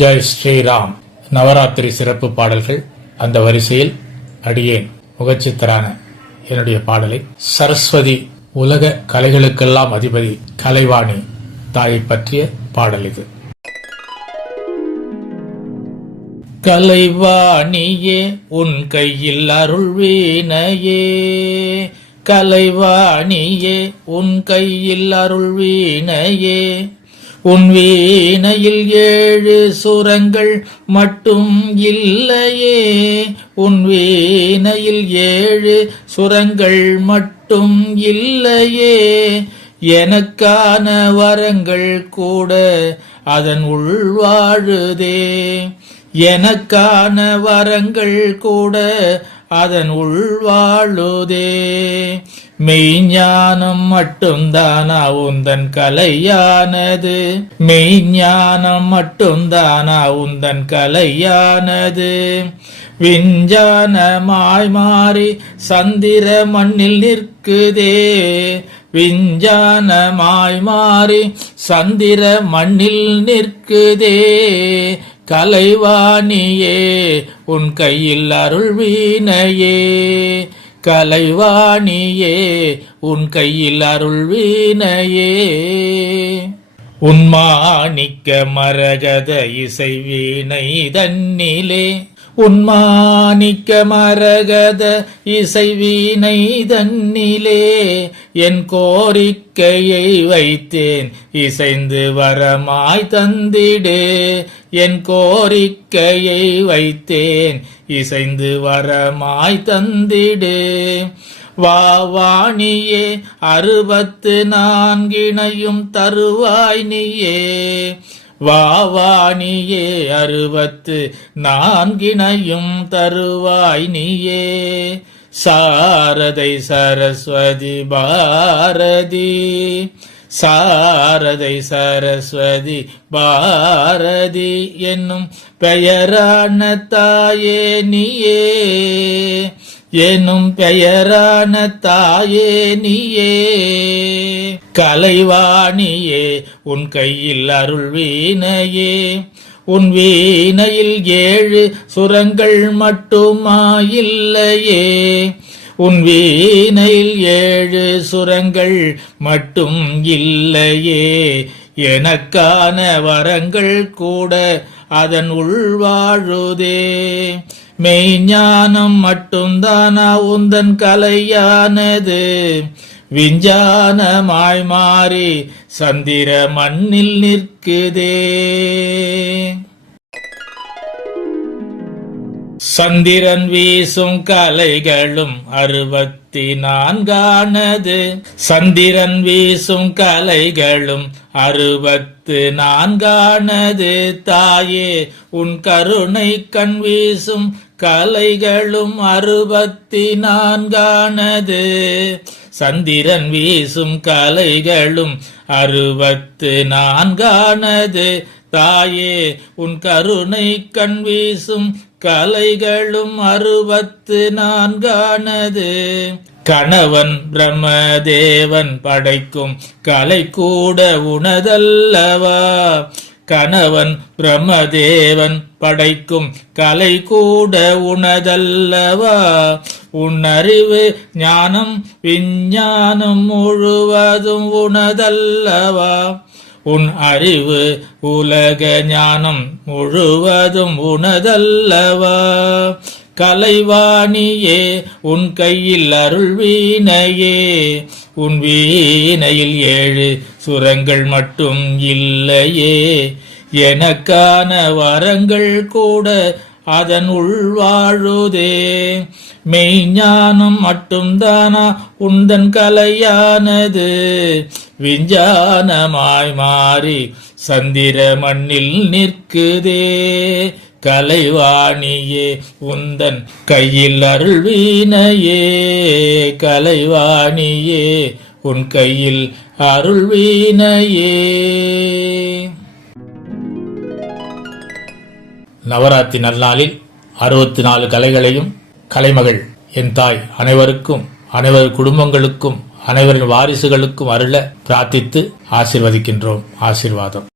ஜெய் ஸ்ரீராம். நவராத்திரி சிறப்பு பாடல்கள். அந்த வரிசையில் அடியேன் முகச்சித்தரான என்னுடைய பாடலை. சரஸ்வதி உலக கலைகளுக்கெல்லாம் அதிபதி கலைவாணி தாயை பற்றிய பாடல் இது. கலைவாணியே உன் கையில் அருள் வீணையே. கலைவாணியே உன் கையில் அருள் வீணையே. உன் வீணையில் ஏழு சுரங்கள் மட்டும் இல்லையே. உன் வீணையில் ஏழு சுரங்கள் மட்டும் இல்லையே. எனக்கான வரங்கள் கூட அதன் உள்வாழுதே. எனக்கான வரங்கள் கூட அதன் உள்வாழுதே மெய்ஞானம் மட்டும்தானா உந்தன் கலையானது? மெய்ஞானம் மட்டும்தானா உந்தன் கலையானது? விஞ்ஞானமாய் மாறி சந்திர மண்ணில் நிற்குதே. விஞ்ஞானமாய் மாறி சந்திர மண்ணில் நிற்குதே. கலைவாணியே உன் கையில் அருள் வீணையே. கலைவாணியே உன் கையில் அருள் வீணையே. உன் மாணிக்க மரகத இசை வீணை தன்னிலே. உன்மாணிக்க மரகத இசை வீணை தன்னிலே என் கோரிக்கையை வைத்தேன். இசைந்து வரமாய் தந்திடு. என் கோரிக்கையை வைத்தேன். இசைந்து வரமாய் தந்திடு. வா வாணியே அறுபத்து நான்கினையும் தருவாய் நீயே. வாவானியே அறுபத்து நான்கினையும் தருவாய் நீயே. சாரதை சரஸ்வதி பாரதி சாரதை சரஸ்வதி பாரதி என்னும் பெயரான தாயே நீயே. எனும் பெயரான தாயே நீயே. கலைவாணியே உன் கையில் அருள் வீணையே. உன் வீணையில் ஏழு சுரங்கள் மட்டுமா இல்லையே உன் வீணையில் ஏழு சுரங்கள் மட்டும் இல்லையே. எனக்கான வரங்கள் கூட அதன் உள்வாழுதே மெய்ஞானம் மட்டும்தானா உந்தன் கலையானது? விஞ்ஞானமாய் மாறி சந்திர மண்ணில் நிற்குதே. சந்திரன் வீசும் கலைகளும் அறுபத்தி நான்கானது சந்திரன் வீசும் கலைகளும் அறுபத்து நான்கானது தாயே உன் கருணை கண் வீசும் கலைகளும் அறுபத்தி நான்கானது சந்திரன் வீசும் கலைகளும் அறுபத்து நான்கானது தாயே உன் கருணை கண் வீசும் கலைகளும் அறுபத்து நான்கானது கணவன் பிரம்மதேவன் படைக்கும் கலை கூட உனதல்லவா? கணவன் பிரம்மதேவன் படைக்கும் கலை கூட உனதல்லவா? உன் அறிவு ஞானம் விஞ்ஞானம் முழுவதும் உனதல்லவா? உன் அறிவு உலக ஞானம் முழுவதும் உனதல்லவா? கலைவாணியே உன் கையில் அருள் வீணையே. உன் வீணையில் ஏழு சுரங்கள் மட்டும் இல்லையே. எனக்கான வரங்கள் கூட அதன் உள்வாழுதே மெய்ஞானம் மட்டும்தானா? உந்தன் கலையானது. விஞ்ஞானமாய் மாறி சந்திர மண்ணில் நிற்குதே. கலைவாணியே உந்தன் கையில் அருள்வீணையே. கலைவாணியே உன் கையில் அருள் நவராத்திரி நன்னாளில் அறுபத்தி நாலு கலைகளையும் கலைமகள் என் தாய் அனைவருக்கும் அனைவர் குடும்பங்களுக்கும் அனைவரின் வாரிசுகளுக்கும் அருள பிரார்த்தித்து ஆசிர்வதிக்கின்றோம். ஆசிர்வாதம்.